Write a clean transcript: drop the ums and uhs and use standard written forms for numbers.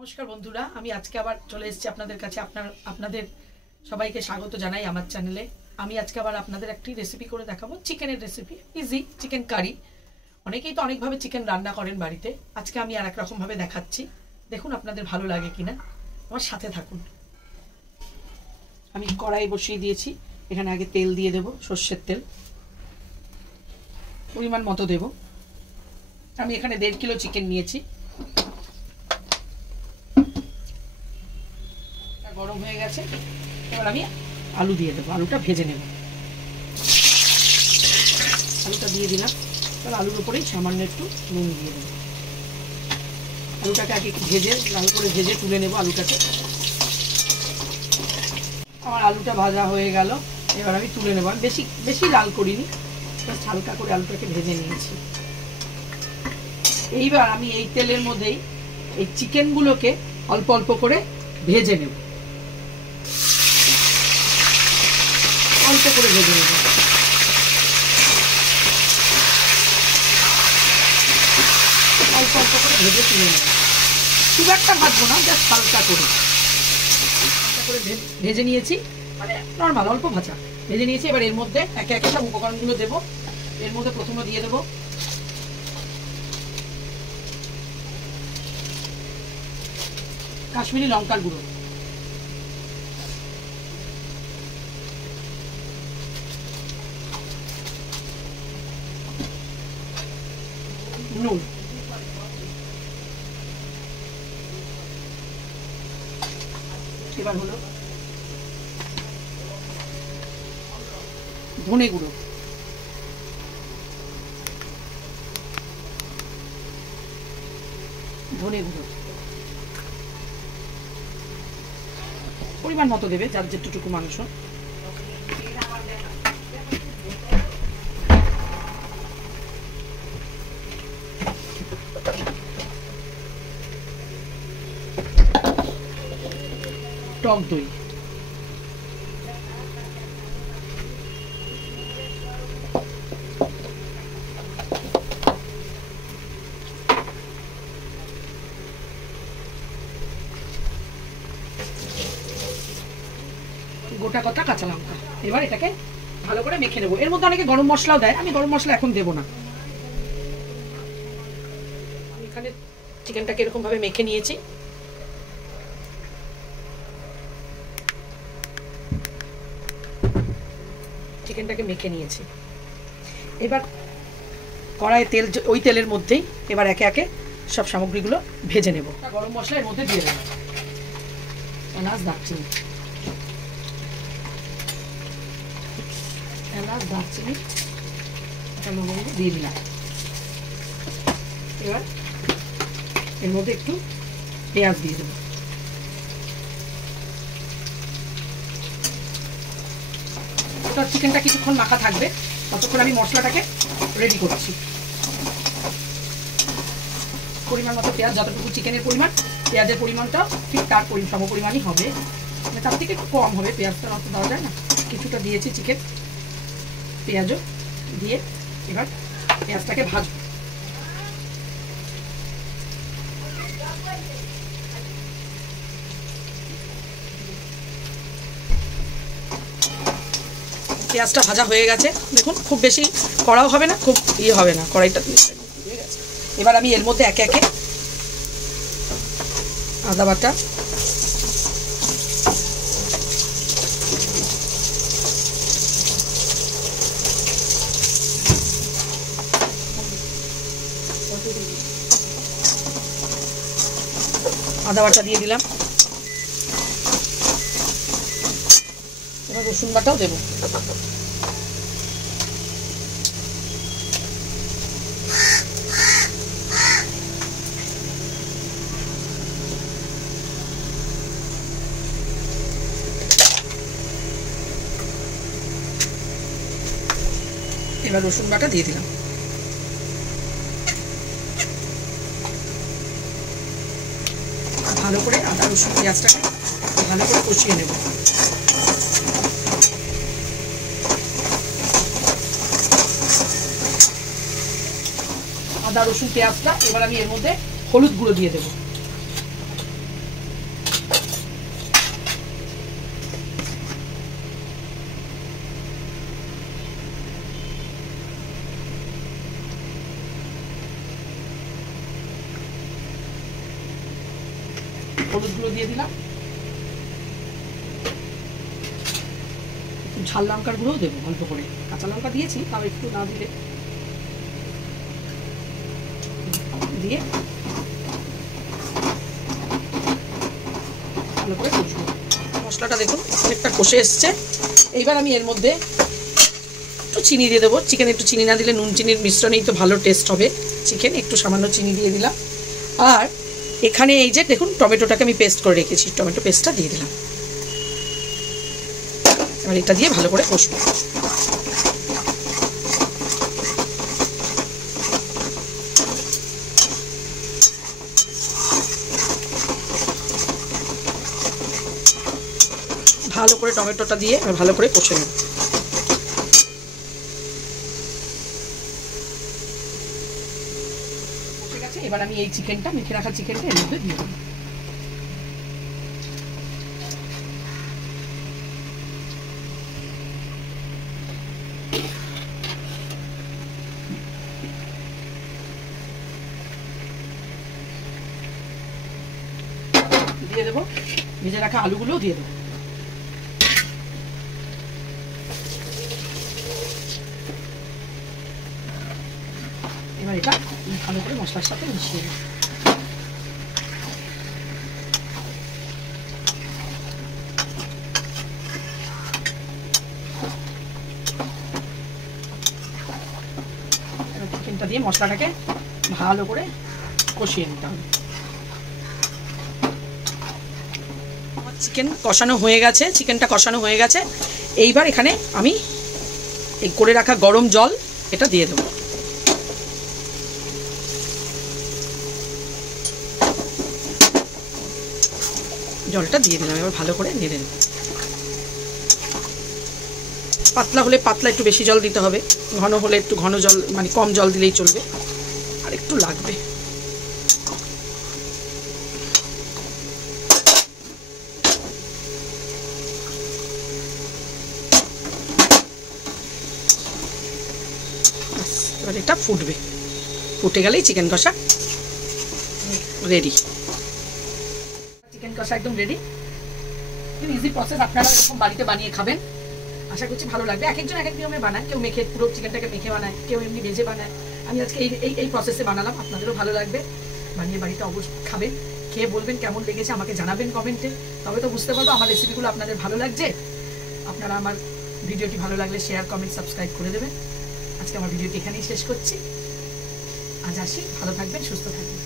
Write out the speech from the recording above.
নমস্কার বন্ধুরা, আমি আজকে আবার চলে এসেছি আপনাদের কাছে। আপনাদের সবাইকে স্বাগত জানাই আমার চ্যানেলে। আমি আজকে আবার আপনাদের একটি রেসিপি করে দেখাবো, চিকেনের রেসিপি, ইজি চিকেন কারি। অনেকেই তো অনেকভাবে চিকেন রান্না করেন বাড়িতে, আজকে আমি আর এক রকমভাবে দেখাচ্ছি। দেখুন আপনাদের ভালো লাগে কিনা, আমার সাথে থাকুন। আমি কড়াই বসিয়ে দিয়েছি, এখানে আগে তেল দিয়ে দেব, সর্ষের তেল পরিমাণ মতো দেব। আমি এখানে 1.5 কিলো চিকেন নিয়েছি। গরম হয়ে গেছে, এবার আমি আলু দিয়ে দেবো, আলুটা ভেজে নেব। আলুটা দিয়ে দিলাম, এবার আলুর উপরেই সামান্য একটু নুন দিয়ে দেবো। আলুটাকে আগে ভেজে লাল করে ভেজে তুলে নেব আলুটাকে। আমার আলুটা ভাজা হয়ে গেল, এবার আমি তুলে নেব। আমি বেশি লাল করিনি, জাস্ট হালকা করে আলুটাকে ভেজে নিয়েছি। এইবার আমি এই তেলের মধ্যেই এই চিকেনগুলোকে অল্প অল্প করে ভেজে নেব, অল্প করে ভেজে নেব। অল্প অল্প করে ভেজে তুলে নেব, খুব একটা ভাজবো না, জাস্ট হালকা করে ভেজে নিয়েছি, মানে নর্মাল অল্প ভাজা ভেজে নিয়েছি। এবার এর মধ্যে একে একে সব উপকরণগুলো দেবো। এর মধ্যে প্রথমে দিয়ে দেবো কাশ্মীরি লঙ্কার গুঁড়ো, নুন, এবার হলো ধনে গুঁড়ো, পরিমাণ মতো দেবে, যার যেটুকু মাংস। টক দই, গোটা কটা কাঁচা লঙ্কা। এবার এটাকে ভালো করে মেখে নেবো। এর মধ্যে অনেকে গরম মশলাও দেয়, আমি গরম মশলা এখন দেবো না। আমি এখানে চিকেনটাকে এরকম ভাবে মেখে নিয়েছি। চিকেনটাকে মেখে নিয়েছি, এবার কড়াইয়ে তেল, ওই তেলের মধ্যেই এবার একে একে সব সামগ্রীগুলো ভেজে নেব। গরম মশলা এর মধ্যে দিয়ে দেবো, এলাচ, দারচিনি, লবঙ্গ দিয়ে দিলাম। এবার এর মধ্যে একটু পেঁয়াজ দিয়ে দেবো। ওটা চিকেনটা কিছুক্ষণ মাখা থাকবে, ততক্ষণ আমি মশলাটাকে রেডি করছি। পরিমাণ মতো পেঁয়াজ, যতটুকু চিকেনের পরিমাণ, পেঁয়াজের পরিমাণটাও ঠিক তার সমপরিমাণই হবে, মানে তার থেকে একটু কম হবে। পেঁয়াজটা অত দেওয়া যায় না, কিছুটা দিয়েছি চিকেন, পেঁয়াজও দিয়ে এবার পেঁয়াজটাকে ভাজবো। পেঁয়াজটা ভাজা হয়ে গেছে, দেখুন, খুব বেশি কড়াও হবে না, খুব হবে না কড়াইটা। এবার আমি এর মধ্যে একে একে আদা বাটা, দিয়ে দিলাম। এবার রসুন বাটাও দেবো। এবার রসুন বাটা দিয়ে দিলাম। ভালো করে আদা রসুন পেঁয়াজটাকে ভালো করে কষিয়ে নেব। আদা রসুন পেঁয়াজটা, এবার আমি এর মধ্যে হলুদ গুঁড়ো দিয়ে দেবো। হলুদ গুঁড়ো দিয়ে দিলাম, একটু ঝাল লঙ্কার গুঁড়োও দেবো অল্প করে, কাঁচা লঙ্কা দিয়েছি তাও একটু না দিলে দিয়ে ভালো করে কষবো। মশলাটা দেখুন অনেকটা কষে এসছে। এইবার আমি এর মধ্যে একটু চিনি দিয়ে দেবো। চিকেন একটু চিনি না দিলে, নুন চিনির মিশ্রণেই তো ভালো টেস্ট হবে চিকেন, একটু সামান্য চিনি দিয়ে দিলাম। আর এখানে এই যে দেখুন টমেটোটাকে আমি পেস্ট করে রেখেছি, টমেটো পেস্টটা দিয়ে দিলাম। এবার এটা দিয়ে ভালো করে কষবো। ভালো করে টমেটোটা দিয়ে ভালো করে কষে নেব। ঠিক আছে, এবার আমি এই চিকেনটা, মেখে রাখা চিকেনটা এর মধ্যে দিয়ে দেবো। দিয়ে দেবো ভেজে রাখা আলুগুলোও দিয়ে দেবো। এবার এটা ভালো করে মশলার সাথে মিশিয়ে দেবো। চিকেনটা দিয়ে মশলাটাকে ভালো করে কষিয়ে নিতে হবে। চিকেন কষানো হয়ে গেছে, চিকেনটা কষানো হয়ে গেছে। এইবার এখানে আমি এই করে রাখা গরম জল এটা দিয়ে দেবো। জলটা দিয়ে দিলাম, এবার ভালো করে নেড়ে নেব। পাতলা হলে পাতলা, একটু বেশি জল দিতে হবে, ঘন হলে একটু ঘন জল, মানে কম জল দিলেই চলবে, আর একটু লাগবে। এবার এটা ফুটবে, ফুটে গেলেই চিকেন কষা রেডি। চিকেন কষা একদম রেডি। খুব ইজি প্রসেস, আপনারা এরকম বাড়িতে বানিয়ে খাবেন, আশা করছি ভালো লাগবে। এক একজন এক এক নিয়মে বানায়, কেউ মেখে পুরো চিকেনটাকে মেখে বানায়, কেউ এমনি ভেজে বানায়। আমি আজকে এই প্রসেসে বানালাম, আপনাদেরও ভালো লাগবে। বানিয়ে বাড়িতে অবশ্যই খাবেন, খেয়ে বলবেন কেমন লেগেছে, আমাকে জানাবেন কমেন্টে, তবে তো বুঝতে পারবো আমার রেসিপিগুলো আপনাদের ভালো লাগছে। আপনারা আমার ভিডিওটি ভালো লাগলে শেয়ার, কমেন্ট, সাবস্ক্রাইব করে দেবেন। আজকে আমার ভিডিওটি এখানেই শেষ করছি। আজ আসি, ভালো থাকবেন, সুস্থ থাকবেন।